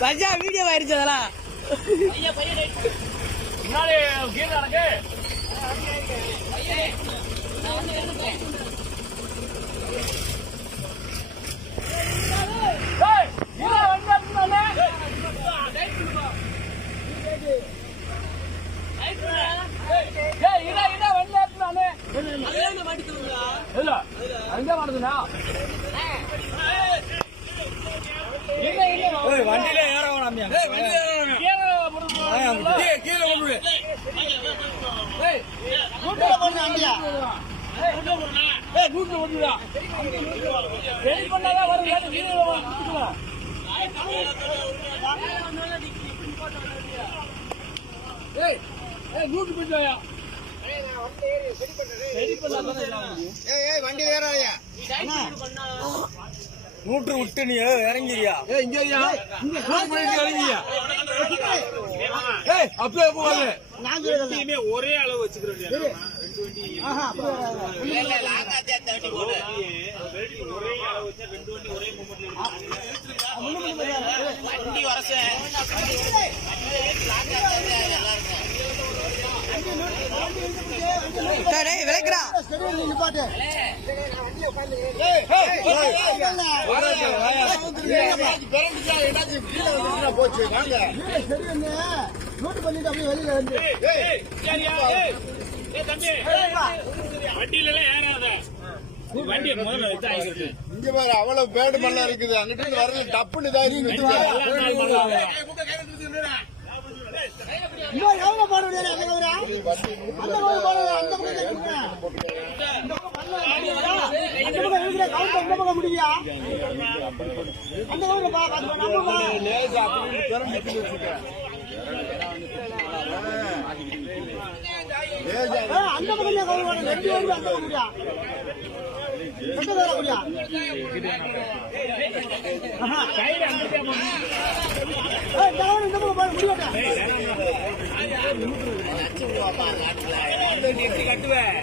மச்சா வீடியோ ஆயிடுச்சு அதெல்லாம் வண்டியில ஏற வண்டி ஏறாயா நூற்று விட்டு நீ இறங்கிறியா இங்க இறங்கியா அப்படியே போவாங்க ஒரே அளவு வச்சுக்கிறோம் வண்டி வரச விளக்குறா போச்சு வண்டியில ஏறாத வண்டியை முதல்ல வச்சு இங்க பாரு அவ்வளவு பேடு மண்ணா இருக்குது அங்கிட்டு வரல டப்புன்னு கட்டுவேன்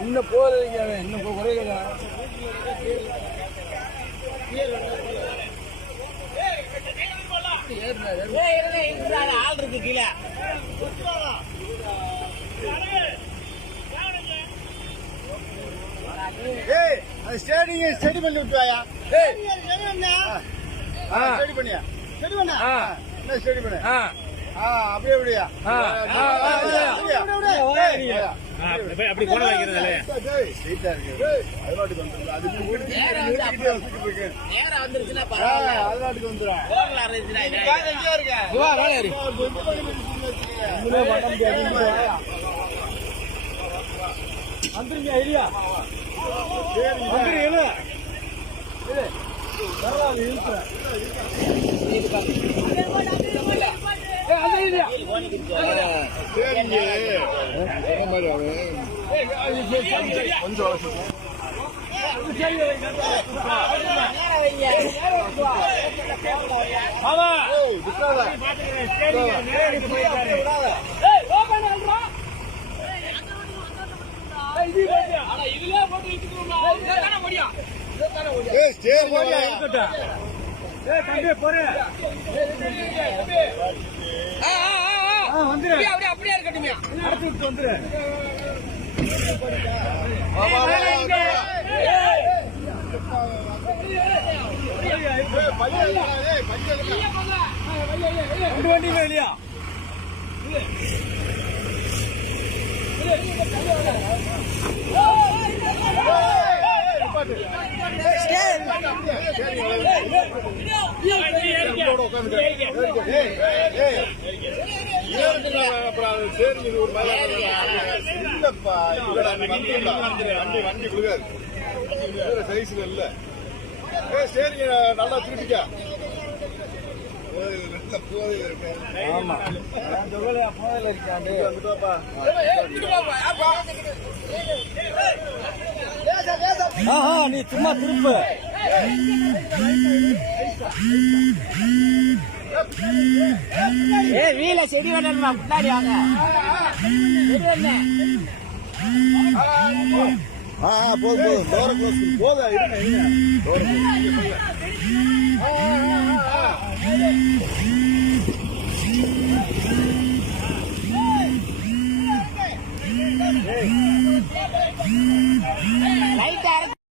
இன்னும் போறீங்க இன்னும் குறைகள் ஆள் இருக்கு கீழே ஸ்டடி பண்ணி விட்டுவாயா ஸ்டடி பண்ணியா ஸ்டடி பண்ண என்ன ஸ்டடி பண்ண அப்படியே அப்படியா அப்படி போட வைக்கிறதுல அதனாட்டுக்கு வந்துருங்க ஐடியா கொஞ்சம் ஸ்டேரிங் அப்படியே இருக்கட்டும். வண்டி இல்லையா வண்டி விழுகாது சைஸ்ல இல்ல சரிங்க நல்லா திருப்பிக்கா ஆமா போதையில இருக்காண்டு நீ சும்மா திருப்பு வீல செடி வேணா முன்னாடி வாங்க. போதும் போதும் டோரை க்ளோஸ் போதா இருங்க